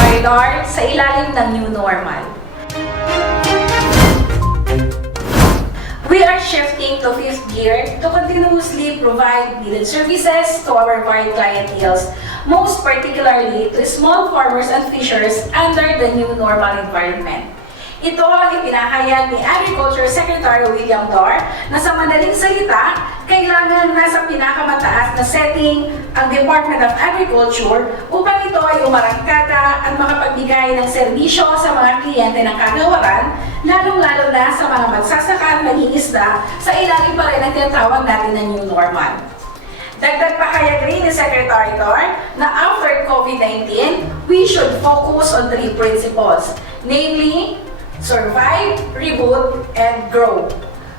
Secretary sa ilalim ng New Normal. We are shifting to fifth gear to continuously provide needed services to our varied clienteles, most particularly to small farmers and fishers under the new normal environment. Ito ang ipinahayag ni Agriculture Secretary William Dar na sa madaling salita, kailangan nasa pinakamataas na setting ang Department of Agriculture upang ito ay umarangkada at makapagbigay ng serbisyo sa mga kliyente ng kagawaran, lalong-lalo na sa mga magsasaka at mangingisda sa ilalim pa rin ang tinatawag natin na new normal. Dagdag pahayag rin ni Secretary Dar na after COVID-19, we should focus on three principles, namely, survive, reboot, and grow.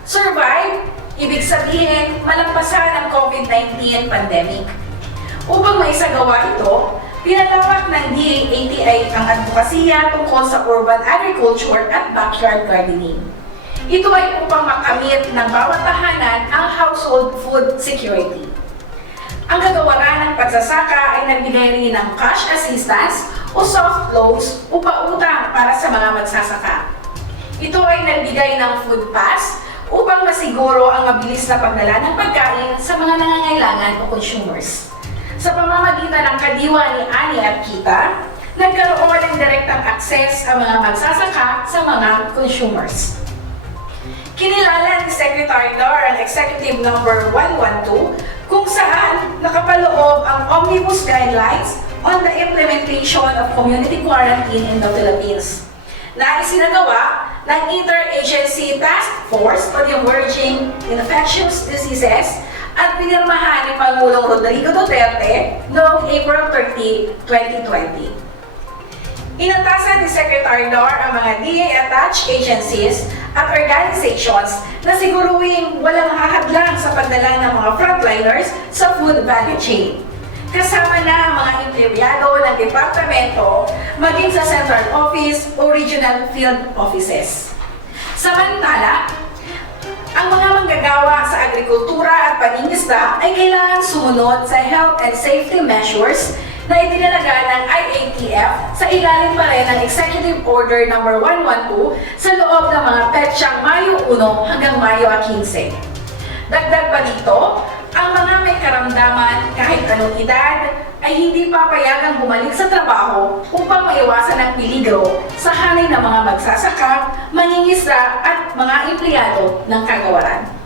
Survive, ibig sabihin, malampasan ang COVID-19 pandemic. Upang maisagawa ito, pinalawak ng DA-ATI ang advokasya tungkol sa urban agriculture at backyard gardening. Ito ay upang makamit ng bawat tahanan ang household food security. Ang kagawaran ng pagsasaka ay nagbigay rin ng cash assistance o soft loans o pautang para sa mga magsasaka. Ito ay nagbigay ng food pass upang masiguro ang mabilis na pagdala ng pagkain sa mga nangangailangan o consumers. Sa pamamagitan ng kadiwa ni Ani at Kita, nagkaroon ng direktang access ang mga magsasaka sa mga consumers. Kinilala ni Secretary Dar ang Executive Number 112 kung saan nakapaloob ang Omnibus Guidelines on the Implementation of Community Quarantine in the Philippines na isinagawa ng Interagency Task Force on the Emerging Infectious Diseases at pinirmahan ni Pangulong Rodrigo Duterte noong April 30, 2020. Inatasan ni Secretary Dar ang mga DA-attached agencies at organizations na siguruing walang hahadlang sa pagdala ng mga frontliners sa food value chain. Kasama na ang mga empleyado ng departamento maging sa central office o regional field offices. Samantala, ang mga manggagawa sa agrikultura at paningisda ay kailangan sumunod sa health and safety measures na itinalaga ng IATF sa ilalim pa rin ng Executive Order No. 112 sa loob ng mga petsyang Mayo 1 hanggang Mayo 15. Dagdag pa dito, ang mga may karamdaman kahit anong edad ay hindi papayagang bumalik sa trabaho upang maiwasan ang peligro sa hanay ng mga magsasaka, mangingisda at mga empleyado ng kagawaran.